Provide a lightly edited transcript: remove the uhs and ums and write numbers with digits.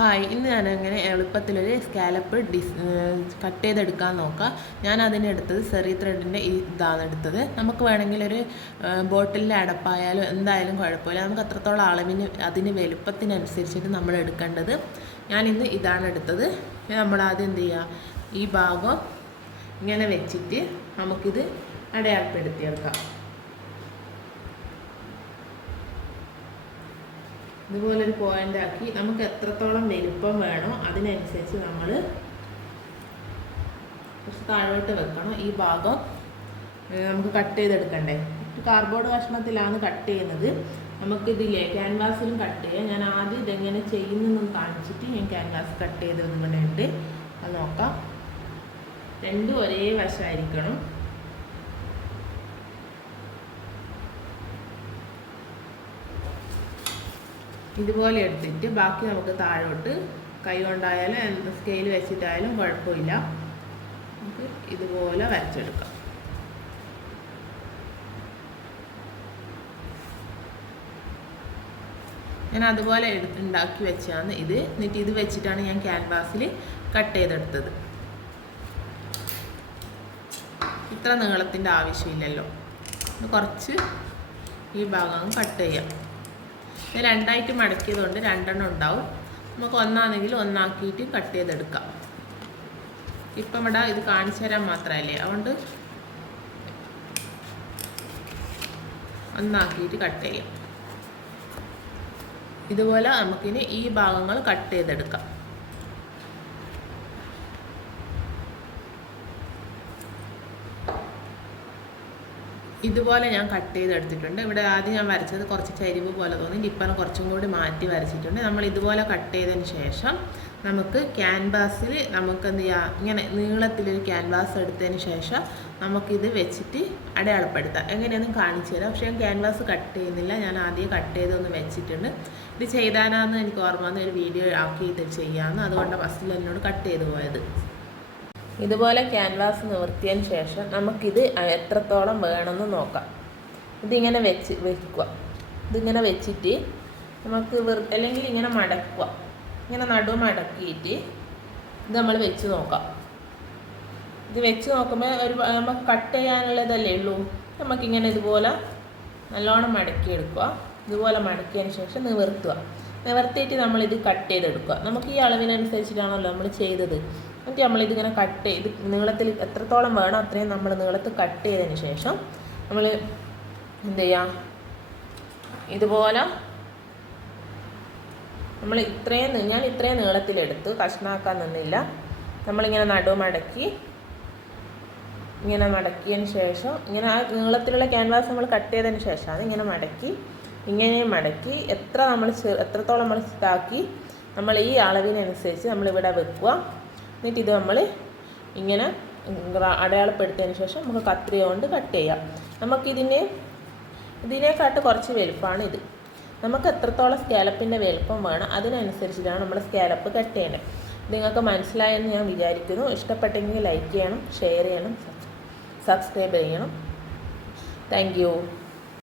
Hi, ഇന്ന് ഞാനങ്ങനെ എളുപ്പത്തിലൊരു scallop cut ചെയ്തെടുക്കാൻ നോക്കാം. ഞാൻ അതിനെടുത്തത് സെറി ത്രെഡിൻ്റെ ഇതാണ് എടുത്തത്. നമുക്ക് വേണമെങ്കിൽ ഒരു ബോട്ടിലിൻ്റെ അടപ്പായാലും എന്തായാലും കുഴപ്പമില്ല. നമുക്ക് അത്രത്തോളം അളവിന് അതിന് വലുപ്പത്തിനനുസരിച്ചിട്ട് നമ്മൾ എടുക്കേണ്ടത്. ഞാനിന്ന് ഇതാണ് എടുത്തത്. നമ്മളാദ്യം എന്ത് ചെയ്യുക, ഈ ഭാഗം ഇങ്ങനെ വെച്ചിട്ട് നമുക്കിത് അടയാളപ്പെടുത്തിയെടുക്കാം. ഇതുപോലൊരു പോയിൻ്റ് ആക്കി നമുക്ക് എത്രത്തോളം വലുപ്പം വേണോ അതിനനുസരിച്ച് നമ്മൾ കുറച്ച് താഴോട്ട് വെക്കണം. ഈ ഭാഗം നമുക്ക് കട്ട് ചെയ്തെടുക്കണ്ടേ. കാർഡ്ബോർഡ് കഷ്ണത്തിലാണ് കട്ട് ചെയ്യുന്നത്. നമുക്കിതില്ലേ ക്യാൻവാസിലും കട്ട് ചെയ്യാം. ഞാൻ ആദ്യം ഇതെങ്ങനെ ചെയ്യുന്നതെന്ന് കാണിച്ചിട്ട് ഞാൻ ക്യാൻവാസ് കട്ട് ചെയ്തതുകൊണ്ട് അത് നോക്കാം. രണ്ടും ഒരേ വശമായിരിക്കണം. ഇതുപോലെ എടുത്തിട്ട് ബാക്കി നമുക്ക് താഴോട്ട് കൈ കൊണ്ടായാലും സ്കെയിൽ വെച്ചിട്ടായാലും കുഴപ്പമില്ല. നമുക്ക് ഇതുപോലെ വരച്ചെടുക്കാം. ഞാൻ അതുപോലെ ഉണ്ടാക്കി വെച്ചാണ് ഇത്. എന്നിട്ട് ഇത് വെച്ചിട്ടാണ് ഞാൻ ക്യാൻവാസിൽ കട്ട് ചെയ്തെടുത്തത്. ഇത്ര നീളത്തിൻ്റെ ആവശ്യമില്ലല്ലോ. കുറച്ച് ഈ ഭാഗം കട്ട് ചെയ്യാം. ഇത് രണ്ടായിട്ട് മടക്കിയതുകൊണ്ട് രണ്ടെണ്ണം ഉണ്ടാവും. നമുക്ക് ഒന്നാണെങ്കിൽ ഒന്നാക്കിയിട്ട് കട്ട് ചെയ്തെടുക്കാം. ഇപ്പം ഇവിടെ ഇത് കാണിച്ചു തരാൻ മാത്രമല്ലേ, അതുകൊണ്ട് ഒന്നാക്കിയിട്ട് കട്ട് ചെയ്യാം. ഇതുപോലെ നമുക്കിനി ഈ ഭാഗങ്ങൾ കട്ട് ചെയ്തെടുക്കാം. ഇതുപോലെ ഞാൻ കട്ട് ചെയ്തെടുത്തിട്ടുണ്ട്. ഇവിടെ ആദ്യം ഞാൻ വരച്ചത് കുറച്ച് ചരിവ് പോലെ തോന്നി. ഇപ്പം കുറച്ചും കൂടി മാറ്റി വരച്ചിട്ടുണ്ട്. നമ്മൾ ഇതുപോലെ കട്ട് ചെയ്തതിന് ശേഷം നമുക്ക് ക്യാൻവാസിൽ നമുക്ക് എന്ത് ചെയ്യാം, ഇങ്ങനെ നീളത്തിലൊരു ക്യാൻവാസ് എടുത്തതിന് ശേഷം നമുക്കിത് വെച്ചിട്ട് അടയാളപ്പെടുത്താം. എങ്ങനെയൊന്നും കാണിച്ചു തരാം. പക്ഷേ ഞാൻ ക്യാൻവാസ് കട്ട് ചെയ്യുന്നില്ല. ഞാൻ ആദ്യം കട്ട് ചെയ്തൊന്ന് വെച്ചിട്ടുണ്ട്. ഇത് ചെയ്താനാന്ന് എനിക്ക് ഓർമ്മ വന്ന ഒരു വീഡിയോ ആക്കി ഇത് ചെയ്യാമെന്ന്. അതുകൊണ്ട് ഫസ്റ്റിൽ എന്നോട് കട്ട് ചെയ്ത് പോയത്. ഇതുപോലെ ക്യാൻവാസ് നിവർത്തിയതിന് ശേഷം നമുക്കിത് എത്രത്തോളം വേണമെന്ന് നോക്കാം. ഇതിങ്ങനെ വെക്കുക. ഇതിങ്ങനെ വെച്ചിട്ട് നമുക്ക് അല്ലെങ്കിൽ ഇങ്ങനെ മടക്കുക. ഇങ്ങനെ നടു മടക്കിയിട്ട് ഇത് നമ്മൾ വെച്ച് നോക്കാം. ഇത് വെച്ച് നോക്കുമ്പോൾ നമുക്ക് കട്ട് ചെയ്യാനുള്ളതല്ലേ ഉള്ളൂ. നമുക്കിങ്ങനെ ഇതുപോലെ നല്ലോണം മടക്കിയെടുക്കുക. ഇതുപോലെ മടക്കിയതിന് ശേഷം നിവർത്തിയിട്ട് നമ്മളിത് കട്ട് ചെയ്തെടുക്കുക. നമുക്ക് ഈ അളവിനനുസരിച്ചിട്ടാണല്ലോ നമ്മൾ ചെയ്തത്. എന്നിട്ട് നമ്മളിതിങ്ങനെ കട്ട് ചെയ്ത് നീളത്തിൽ എത്രത്തോളം വേണം അത്രയും നമ്മൾ നീളത്തിൽ കട്ട് ചെയ്തതിന് ശേഷം നമ്മൾ എന്ത് ചെയ്യാം, ഇതുപോലെ നമ്മൾ ഞാൻ ഇത്രയും നീളത്തിലെടുത്ത് കഷ്ണാക്കാൻ നിന്നില്ല. നമ്മളിങ്ങനെ മടക്കി ഇങ്ങനെ മടക്കിയതിന് ശേഷം ഇങ്ങനെ ആ നീളത്തിലുള്ള ക്യാൻവാസ് നമ്മൾ കട്ട് ചെയ്തതിന് ശേഷമാണ് ഇങ്ങനെ മടക്കി എത്രത്തോളം നമ്മൾ ഇതാക്കി നമ്മൾ ഈ അളവിനനുസരിച്ച് നമ്മളിവിടെ വെക്കുക. എന്നിട്ട് ഇത് നമ്മൾ ഇങ്ങനെ അടയാളപ്പെടുത്തിയതിന് ശേഷം നമുക്ക് കത്രിക കൊണ്ട് കട്ട് ചെയ്യാം. ഇതിനെക്കാട്ട് കുറച്ച് വലുപ്പമാണ് ഇത്. നമുക്ക് എത്രത്തോളം സ്കാലപ്പിൻ്റെ വലുപ്പം വേണം അതിനനുസരിച്ചിട്ടാണ് നമ്മൾ സ്കാലപ്പ് കട്ട് ചെയ്യേണ്ടത്. നിങ്ങൾക്ക് മനസ്സിലായെന്ന് ഞാൻ വിചാരിക്കുന്നു. ഇഷ്ടപ്പെട്ടെങ്കിൽ ലൈക്ക് ചെയ്യണം, ഷെയർ ചെയ്യണം, സബ്സ്ക്രൈബ് ചെയ്യണം. Thank you.